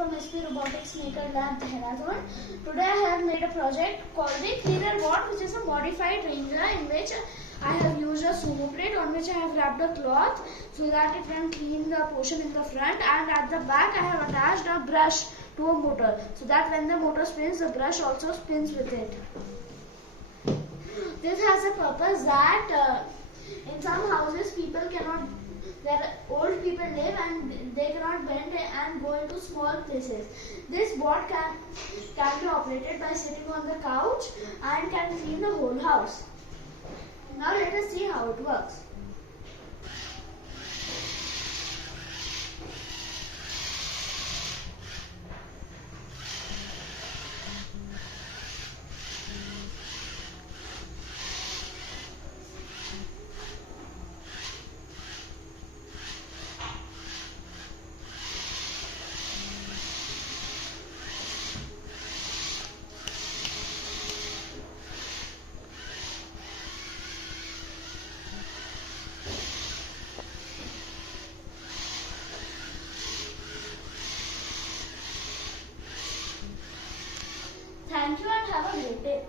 from SP Robotics Maker Lab, Dehradun. Today I have made a project called the Cleaner Bot, which is a modified Ranger in which I have used a sumo plate on which I have wrapped a cloth so that it can clean the portion in the front, and at the back I have attached a brush to a motor so that when the motor spins, the brush also spins with it. This has a purpose that in some houses people cannot, where old people live and they cannot bend and go into small places. This bot can be operated by sitting on the couch and can clean the whole house. Now let us see how it works. Thank you and have a great day.